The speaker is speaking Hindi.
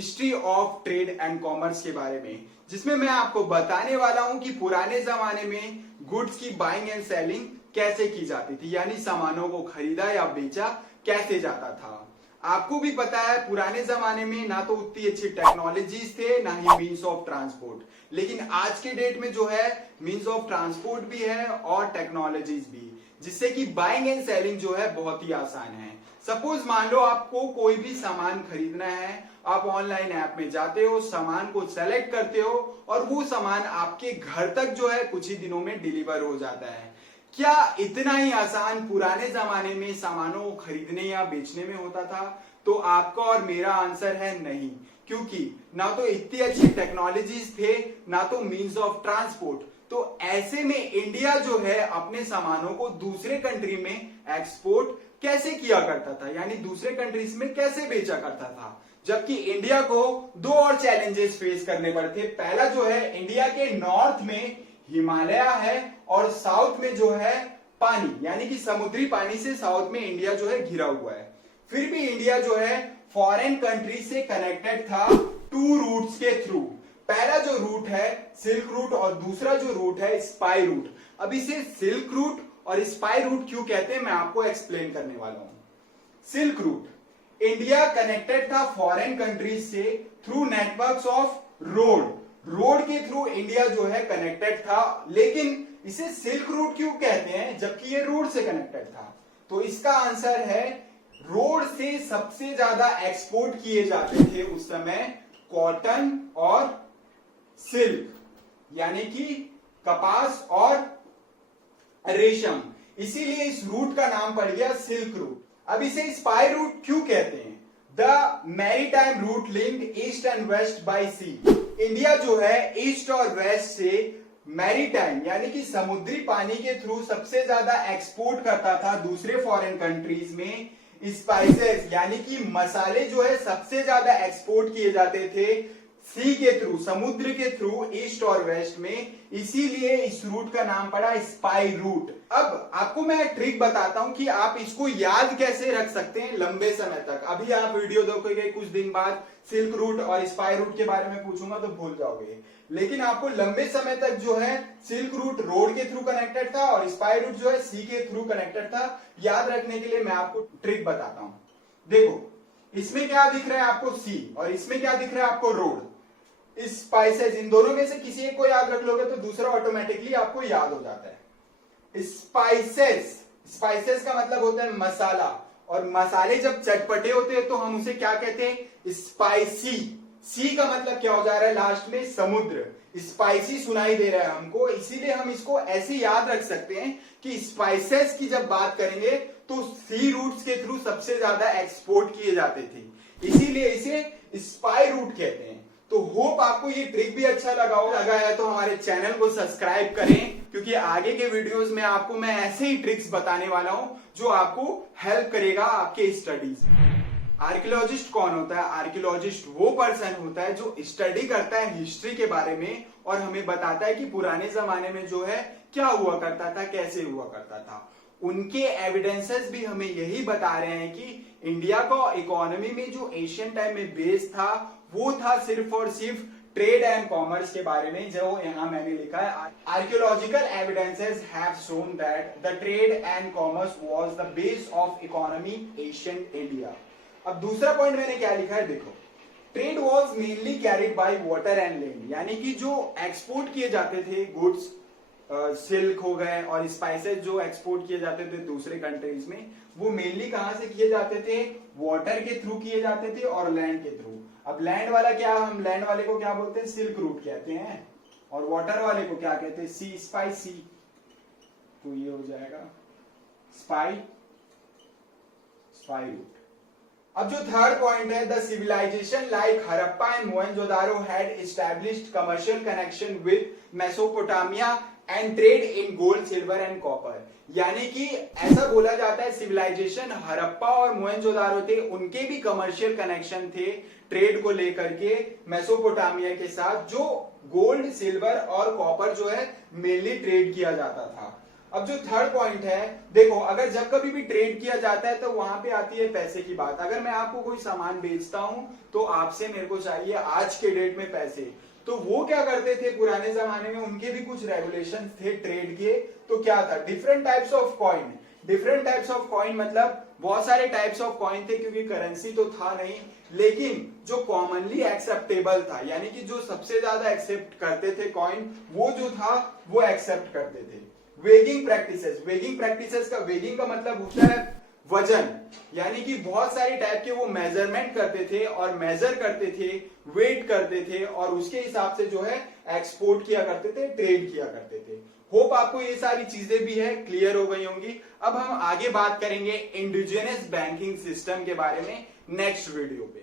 History of trade and commerce के बारे में, जिसमें मैं आपको बताने वाला हूं कि पुराने जमाने में गुड्स की बाइंग एंड सेलिंग कैसे की जाती थी, यानी सामानों को खरीदा या बेचा कैसे जाता था। आपको भी पता है पुराने जमाने में ना तो उतनी अच्छी टेक्नोलॉजीज थे ना ही मीन्स ऑफ ट्रांसपोर्ट, लेकिन आज के डेट में जो है मीन्स ऑफ ट्रांसपोर्ट भी है और टेक्नोलॉजीज भी, जिससे कि बाइंग एंड सेलिंग जो है बहुत ही आसान है। सपोज मान लो आपको कोई भी सामान खरीदना है, आप ऑनलाइन ऐप में जाते हो, सामान को सेलेक्ट करते हो और वो सामान आपके घर तक जो है कुछ ही दिनों में डिलीवर हो जाता है। क्या इतना ही आसान पुराने जमाने में सामानों को खरीदने या बेचने में होता था? तो आपका और मेरा आंसर है नहीं, क्योंकि ना तो इतनी अच्छी टेक्नोलॉजीज थे ना तो मीन्स ऑफ ट्रांसपोर्ट। तो ऐसे में इंडिया जो है अपने सामानों को दूसरे कंट्री में एक्सपोर्ट कैसे किया करता था, यानी दूसरे कंट्रीज में कैसे बेचा करता था, जबकि इंडिया को दो और चैलेंजेस फेस करने पड़ते। पहला जो है, इंडिया के नॉर्थ में हिमालय है और साउथ में जो है पानी, यानी कि समुद्री पानी से साउथ में इंडिया जो है घिरा हुआ है। फिर भी इंडिया जो है फॉरेन कंट्री से कनेक्टेड था टू रूट्स के थ्रू। पहला जो रूट है सिल्क रूट और दूसरा जो रूट है स्पाई रूट। अब इसे सिल्क रूट और स्पाई रूट क्यों कहते हैं मैं आपको एक्सप्लेन करने वाला हूं। सिल्क रूट, इंडिया कनेक्टेड था फॉरेन कंट्रीज से through networks of road. Road के थ्रू इंडिया जो है कनेक्टेड था, लेकिन इसे सिल्क रूट क्यों कहते हैं जबकि ये रोड से कनेक्टेड था? तो इसका आंसर है, रोड से सबसे ज्यादा एक्सपोर्ट किए जाते थे उस समय कॉटन और सिल्क, यानी कि कपास और रेशम, इसीलिए इस रूट का नाम पड़ गया सिल्क रूट। अब इसे स्पाई रूट क्यों कहते हैं? The maritime route linked east and west by sea. India जो है ईस्ट और वेस्ट से मैरीटाइम यानी कि समुद्री पानी के थ्रू सबसे ज्यादा एक्सपोर्ट करता था दूसरे फॉरेन कंट्रीज में स्पाइसेस, यानी कि मसाले जो है सबसे ज्यादा एक्सपोर्ट किए जाते थे सी के थ्रू, समुद्र के थ्रू ईस्ट और वेस्ट में, इसीलिए इस रूट का नाम पड़ा स्पाई रूट। अब आपको मैं ट्रिक बताता हूं कि आप इसको याद कैसे रख सकते हैं लंबे समय तक। अभी आप वीडियो देखोगे, कुछ दिन बाद सिल्क रूट और स्पाई रूट के बारे में पूछूंगा तो भूल जाओगे, लेकिन आपको लंबे समय तक जो है सिल्क रूट रोड के थ्रू कनेक्टेड था और स्पाई रूट जो है सी के थ्रू कनेक्टेड था। याद रखने के लिए मैं आपको ट्रिक बताता हूं। देखो, इसमें क्या दिख रहा है आपको सी और इसमें क्या दिख रहा है आपको रोड। स्पाइसेस, इन दोनों में से किसी एक को याद रख लोगे तो दूसरा ऑटोमेटिकली आपको याद हो जाता है। स्पाइसेस, स्पाइसेस का मतलब होता है मसाला, और मसाले जब चटपटे होते हैं तो हम उसे क्या कहते हैं? स्पाइसी। सी का मतलब क्या हो जा रहा है लास्ट में? समुद्र। स्पाइसी सुनाई दे रहा है हमको, इसीलिए हम इसको ऐसे याद रख सकते हैं कि स्पाइसेस की जब बात करेंगे तो सी रूट्स के थ्रू सबसे ज्यादा एक्सपोर्ट किए जाते थे, इसीलिए इसे स्पाई रूट कहते हैं। तो होप आपको ये ट्रिक भी अच्छा लगा है तो हमारे चैनल को सब्सक्राइब करें, क्योंकि आगे के वीडियोस में आपको मैं ऐसे ही ट्रिक्स बताने वाला हूं जो आपको हेल्प करेगा आपके स्टडीज में। आर्कियोलॉजिस्ट कौन होता है? आर्कियोलॉजिस्ट वो पर्सन होता है जो स्टडी करता है हिस्ट्री के बारे में और हमें बताता है कि पुराने जमाने में जो है क्या हुआ करता था, कैसे हुआ करता था। उनके एविडेंसेस भी हमें यही बता रहे हैं कि इंडिया का इकोनॉमी में जो एशियन टाइम में बेस था वो था सिर्फ और सिर्फ ट्रेड एंड कॉमर्स के बारे में, जो यहां मैंने लिखा है। Archaeological evidences have shown that the trade and commerce was the base of economy Asian India. अब दूसरा पॉइंट मैंने क्या लिखा है, देखो, trade was mainly carried by water and land, यानी कि जो एक्सपोर्ट किए जाते थे गुड्स, सिल्क हो गए और स्पाइसेस जो एक्सपोर्ट किए जाते थे दूसरे कंट्रीज में, वो मेनली कहां से किए जाते थे? वाटर के थ्रू किए जाते थे और लैंड के थ्रू। अब लैंड वाला क्या, हम लैंड वाले को क्या बोलते हैं? सिल्क रूट कहते हैं, और वाटर वाले को क्या कहते हैं? Sea, spicy. तो ये हो जाएगा स्पाई रूट। अब जो थर्ड पॉइंट है, the civilisation like Harappa and Mohenjodaro had established commercial connection with Mesopotamia and trade in gold, silver and copper. यानी कि ऐसा बोला जाता है सिविलाइजेशन हड़प्पा और मोहनजोदारो थे, उनके भी कमर्शियल कनेक्शन थे ट्रेड को लेकर के मेसोपोटामिया के साथ, जो गोल्ड, सिल्वर और कॉपर जो है मेनली ट्रेड किया जाता था। अब जो थर्ड पॉइंट है, देखो अगर जब कभी भी ट्रेड किया जाता है तो वहां पे आती है पैसे की बात। अगर मैं आपको कोई सामान बेचता हूं तो आपसे मेरे को चाहिए आज के डेट में पैसे, तो वो क्या करते थे पुराने जमाने में, उनके भी कुछ रेगुलेशन थे ट्रेड के। तो क्या था, different types of coin. Different types of coin मतलब बहुत सारे टाइप्स ऑफ कॉइन थे, क्योंकि करेंसी तो था नहीं, लेकिन जो कॉमनली एक्सेप्टेबल था, यानी कि जो सबसे ज्यादा एक्सेप्ट करते थे कॉइन, वो जो था वो एक्सेप्ट करते थे। वेगिंग प्रैक्टिसेस, वेगिंग प्रैक्टिसेस का, वेगिंग का मतलब होता है वजन, यानी कि बहुत सारे टाइप के वो मेजरमेंट करते थे और मेजर करते थे, वेट करते थे और उसके हिसाब से जो है एक्सपोर्ट किया करते थे, ट्रेड किया करते थे। होप आपको ये सारी चीजें भी है क्लियर हो गई होंगी। अब हम आगे बात करेंगे इंडिजिनस बैंकिंग सिस्टम के बारे में नेक्स्ट वीडियो पे।